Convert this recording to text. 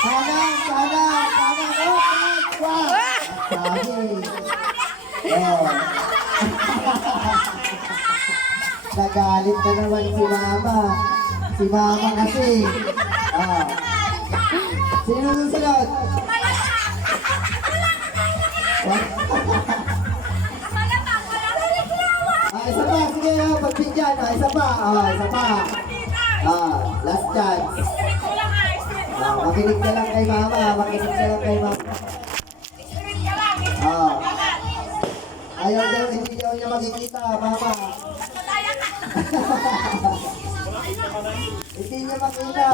Kanan, kanan, kanan. Oh, wow. Sabi. Oh. Nagalit na naman si Mama. Si Mama kasi. Ah. Sino susunod? Isa pa, sige, pagbigyan. Isa pa, isa pa. Last chance. Makinig ka lang kay Mama, makinig ka lang kay Mama. Ayaw daw, hindi daw niya makikita, Mama. Hindi niya makita.